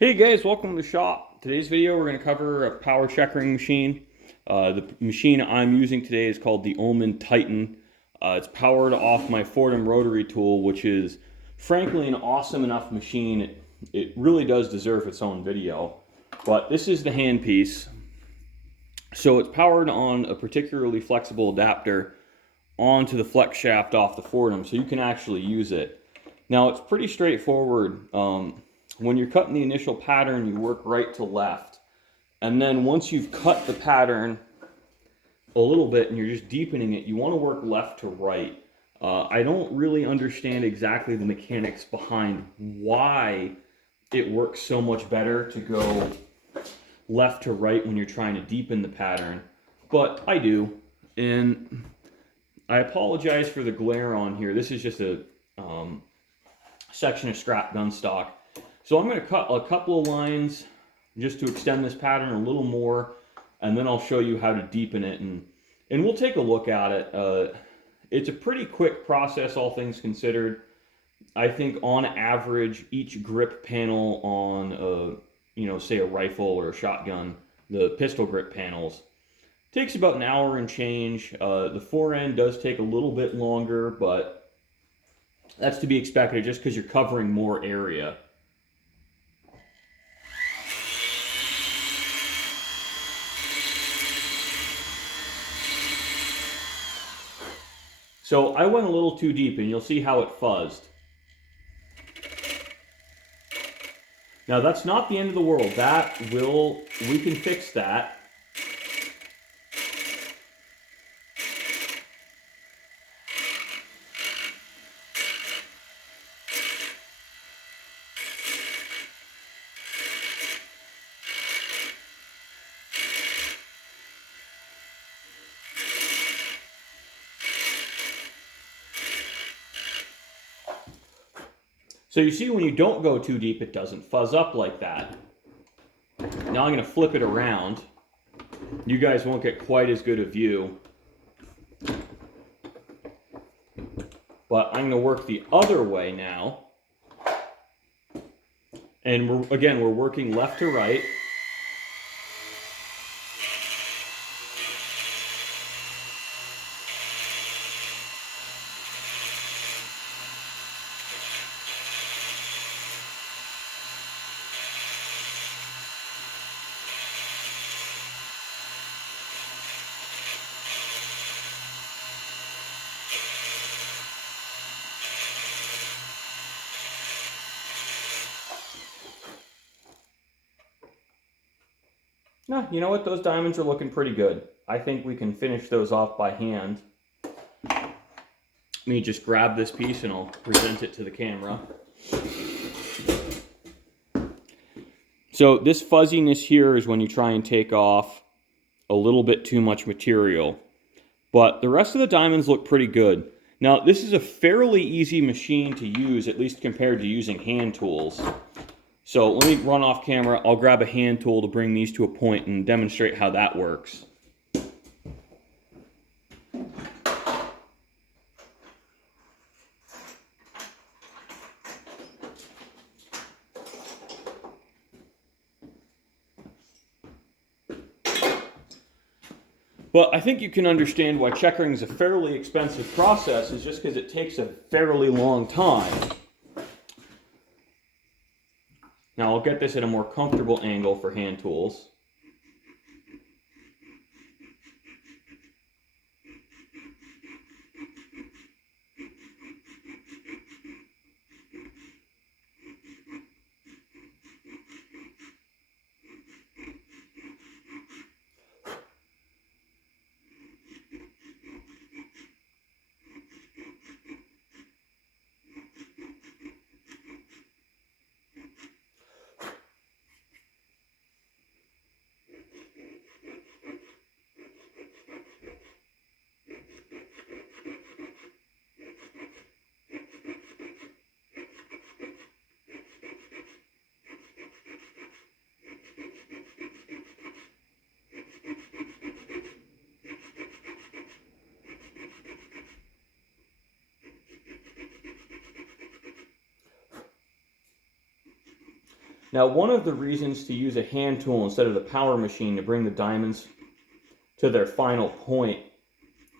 Hey guys, welcome to the shop. Today's video we're going to cover a power checkering machine. The machine I'm using today is called the Ullman Titan. It's powered off my Fordham rotary tool, which is frankly an awesome enough machine. It really does deserve its own video. But this is the handpiece. So it's powered on a particularly flexible adapter onto the flex shaft off the Fordham, so you can actually use it. Now it's pretty straightforward. When you're cutting the initial pattern, you work right to left. And then once you've cut the pattern a little bit and you're just deepening it, you want to work left to right. I don't really understand exactly the mechanics behind why it works so much better to go left to right when you're trying to deepen the pattern, but I do. And I apologize for the glare on here. This is just a section of scrap gun stock. So I'm going to cut a couple of lines just to extend this pattern a little more, and then I'll show you how to deepen it, and we'll take a look at it. It's a pretty quick process, all things considered. I think on average, each grip panel on say a rifle or a shotgun, the pistol grip panels, takes about an hour and change. The fore end does take a little bit longer, but that's to be expected just because you're covering more area. So I went a little too deep, and you'll see how it fuzzed. Now that's not the end of the world. We can fix that. So you see, when you don't go too deep, it doesn't fuzz up like that. Now I'm going to flip it around. You guys won't get quite as good a view. But I'm going to work the other way now. And we're working left to right. No, you know what? Those diamonds are looking pretty good. I think we can finish those off by hand. Let me just grab this piece and I'll present it to the camera. So this fuzziness here is when you try and take off a little bit too much material. But the rest of the diamonds look pretty good. Now, this is a fairly easy machine to use, at least compared to using hand tools. So let me run off camera. I'll grab a hand tool to bring these to a point and demonstrate how that works. But I think you can understand why checkering is a fairly expensive process, is just because it takes a fairly long time. Now I'll get this at a more comfortable angle for hand tools. Now, one of the reasons to use a hand tool instead of the power machine to bring the diamonds to their final point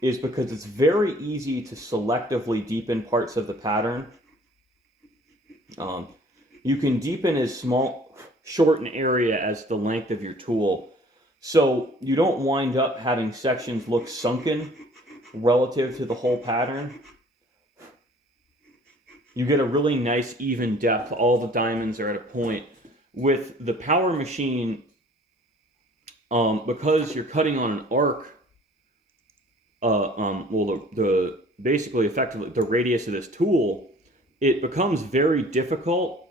is because it's very easy to selectively deepen parts of the pattern. You can deepen as short an area as the length of your tool, so you don't wind up having sections look sunken relative to the whole pattern. You get a really nice even depth. All the diamonds are at a point. With the power machine, because you're cutting on an arc, basically effectively the radius of this tool, it becomes very difficult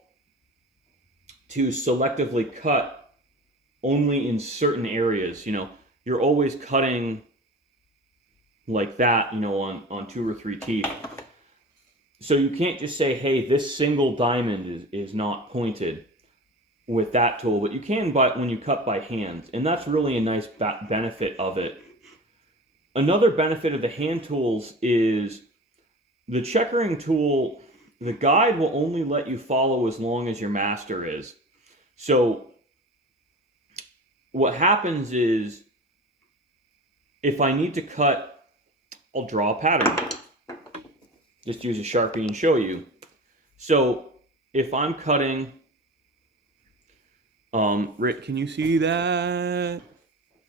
to selectively cut only in certain areas. You're always cutting like that, on 2 or 3 teeth. So you can't just say, hey, this single diamond is not pointed with that tool, but you can when you cut by hand, and that's really a nice benefit of it. Another benefit of the hand tools is the checkering tool, the guide will only let you follow as long as your master is. So what happens is, if I need to cut, I'll draw a pattern. Just use a Sharpie and show you. So if I'm cutting, Rick, can you see that?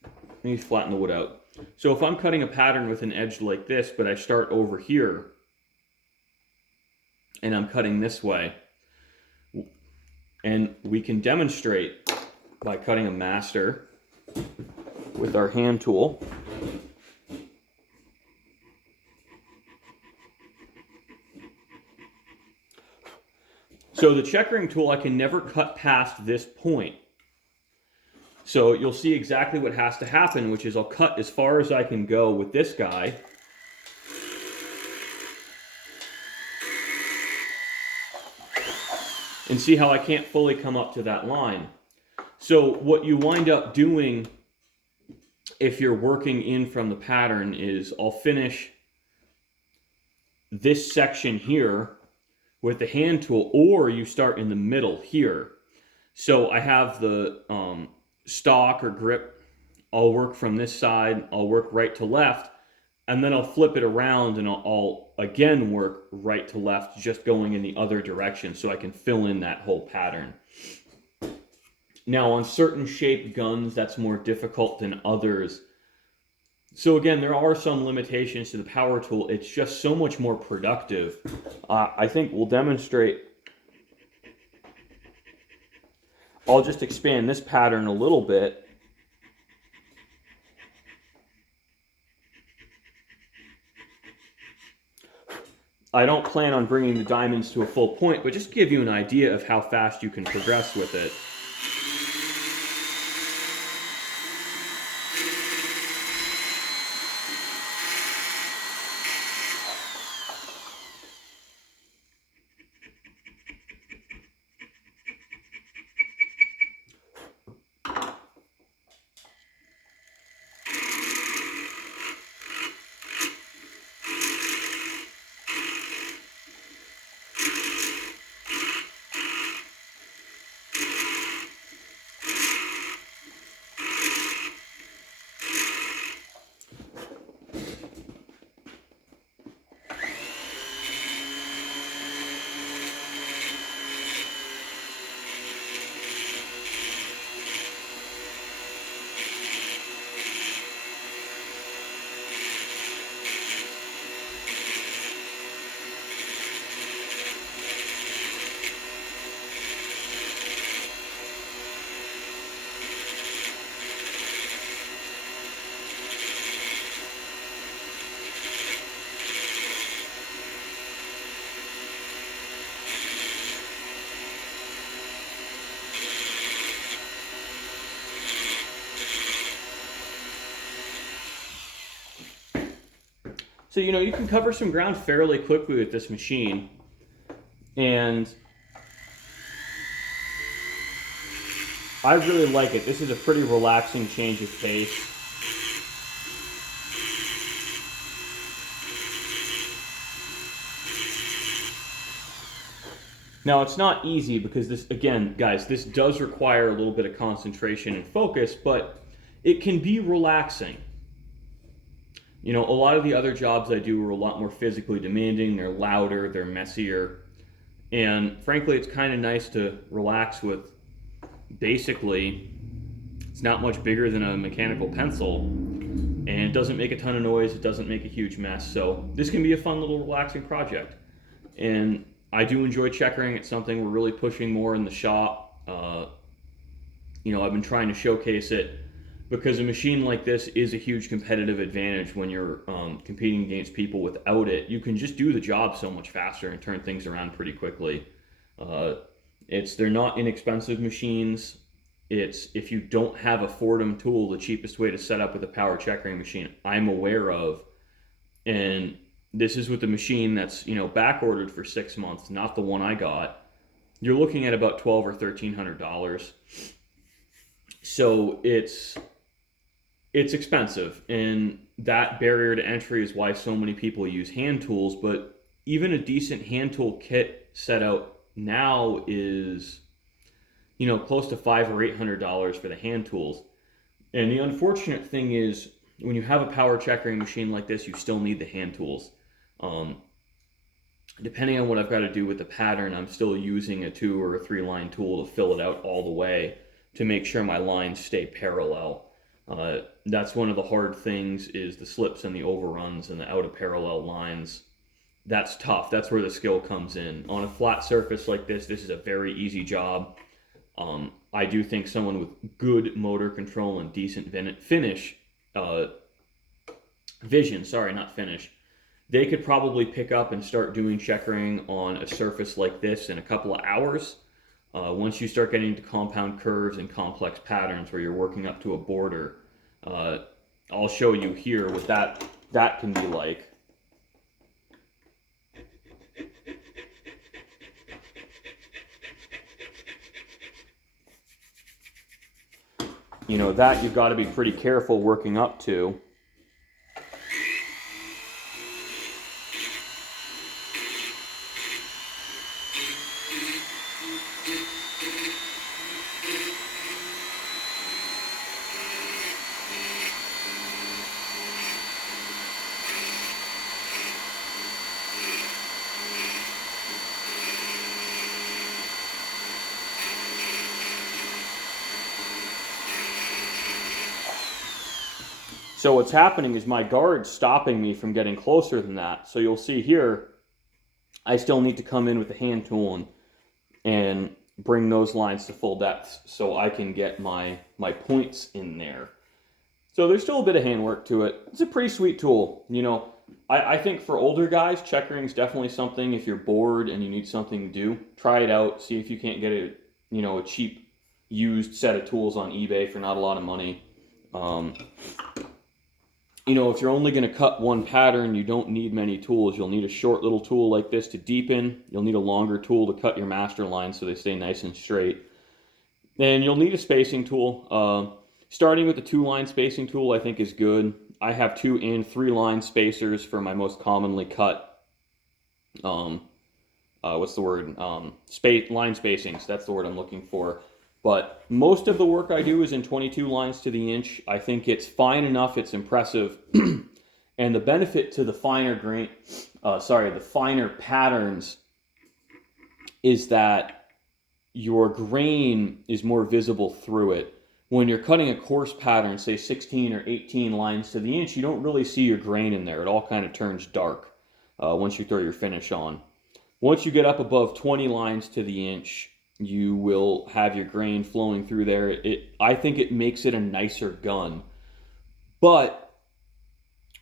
Let me flatten the wood out. So if I'm cutting a pattern with an edge like this, but I start over here, and I'm cutting this way, and we can demonstrate by cutting a master with our hand tool. So the checkering tool, I can never cut past this point. So you'll see exactly what has to happen, which is I'll cut as far as I can go with this guy. And see how I can't fully come up to that line. So what you wind up doing if you're working in from the pattern is I'll finish this section here with the hand tool, or you start in the middle here. So I have the stock or grip. I'll work from this side, I'll work right to left, and then I'll flip it around and I'll again work right to left, just going in the other direction so I can fill in that whole pattern. Now on certain shaped guns, that's more difficult than others. So again, there are some limitations to the power tool. It's just so much more productive. I think we'll demonstrate. I'll just expand this pattern a little bit. I don't plan on bringing the diamonds to a full point, but just to give you an idea of how fast you can progress with it. So, you can cover some ground fairly quickly with this machine. And I really like it. This is a pretty relaxing change of pace. Now, it's not easy because this, again, guys, this does require a little bit of concentration and focus, but it can be relaxing. You know, a lot of the other jobs I do are a lot more physically demanding. They're louder, they're messier. And frankly, it's kind of nice to relax with basically, it's not much bigger than a mechanical pencil. And it doesn't make a ton of noise, it doesn't make a huge mess. So this can be a fun little relaxing project. And I do enjoy checkering. It's something we're really pushing more in the shop. You know, I've been trying to showcase it because a machine like this is a huge competitive advantage when you're competing against people without it. You can just do the job so much faster and turn things around pretty quickly. They're not inexpensive machines. If you don't have a Fordham tool, the cheapest way to set up with a power checkering machine I'm aware of, and this is with the machine that's, you know, back ordered for 6 months, not the one I got. You're looking at about $1,200 or $1,300. So it's expensive, and that barrier to entry is why so many people use hand tools. But even a decent hand tool kit set out now is, you know, close to $500 or $800 for the hand tools. And the unfortunate thing is, when you have a power checkering machine like this, you still need the hand tools. Depending on what I've got to do with the pattern, I'm still using a 2 or a 3 line tool to fill it out all the way to make sure my lines stay parallel. That's one of the hard things, is the slips and the overruns and the out of parallel lines. That's tough. That's where the skill comes in. On a flat surface like this is a very easy job. I do think someone with good motor control and decent vision, they could probably pick up and start doing checkering on a surface like this in a couple of hours. Once you start getting to compound curves and complex patterns where you're working up to a border, I'll show you here what that can be like. You know, that you've got to be pretty careful working up to. So what's happening is my guard's stopping me from getting closer than that. So you'll see here, I still need to come in with the hand tool and bring those lines to full depth so I can get my points in there. So there's still a bit of handwork to it. It's a pretty sweet tool. You know, I think for older guys, checkering is definitely something. If you're bored and you need something to do, try it out. See if you can't get a cheap used set of tools on eBay for not a lot of money. You know, if you're only going to cut one pattern, you don't need many tools. You'll need a short little tool like this to deepen. You'll need a longer tool to cut your master lines so they stay nice and straight. And you'll need a spacing tool. Starting with the 2-line spacing tool, I think, is good. I have 2 and 3 line spacers for my most commonly cut, line spacings. That's the word I'm looking for. But most of the work I do is in 22 lines to the inch. I think it's fine enough, it's impressive. And the benefit to the finer patterns is that your grain is more visible through it. When you're cutting a coarse pattern, say 16 or 18 lines to the inch, you don't really see your grain in there. It all kind of turns dark once you throw your finish on. Once you get up above 20 lines to the inch, you will have your grain flowing through there. I think it makes it a nicer gun. But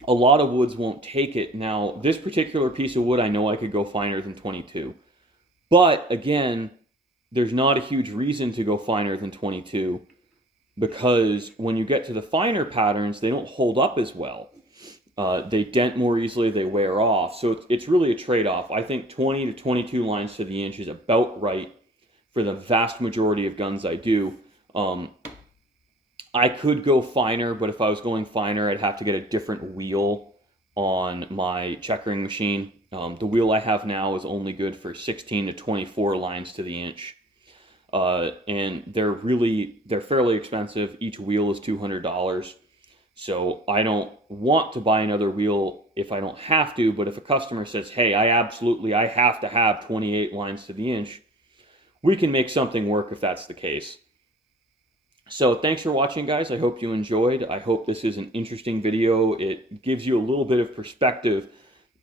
a lot of woods won't take it. Now, this particular piece of wood, I know I could go finer than 22. But again, there's not a huge reason to go finer than 22, because when you get to the finer patterns, they don't hold up as well. They dent more easily, they wear off. So it's really a trade-off. I think 20 to 22 lines to the inch is about right for the vast majority of guns I do. I could go finer, but if I was going finer, I'd have to get a different wheel on my checkering machine. The wheel I have now is only good for 16 to 24 lines to the inch. And they're fairly expensive. Each wheel is $200. So I don't want to buy another wheel if I don't have to, but if a customer says, hey, I have to have 28 lines to the inch, we can make something work if that's the case. So thanks for watching, guys. I hope you enjoyed. I hope this is an interesting video. It gives you a little bit of perspective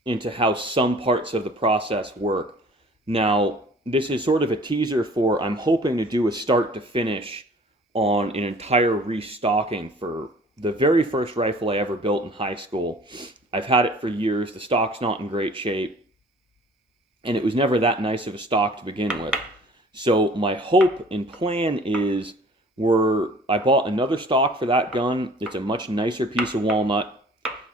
into how some parts of the process work. Now, this is sort of a teaser for, I'm hoping to do a start to finish on an entire restocking for the very first rifle I ever built in high school. I've had it for years. The stock's not in great shape, and it was never that nice of a stock to begin with. So my hope and plan is I bought another stock for that gun. It's a much nicer piece of walnut.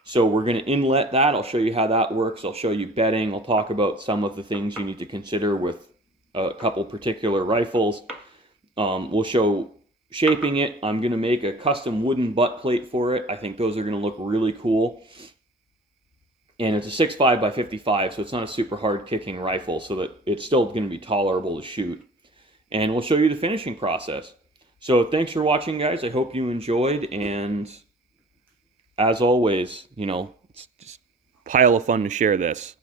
So we're going to inlet that. I'll show you how that works. I'll show you bedding. I'll talk about some of the things you need to consider with a couple particular rifles. We'll show shaping it. I'm going to make a custom wooden butt plate for it. I think those are going to look really cool. And it's a 6.5 by 55, so it's not a super hard kicking rifle, so that it's still going to be tolerable to shoot. And we'll show you the finishing process. So thanks for watching, guys. I hope you enjoyed, and as always, it's just a pile of fun to share this.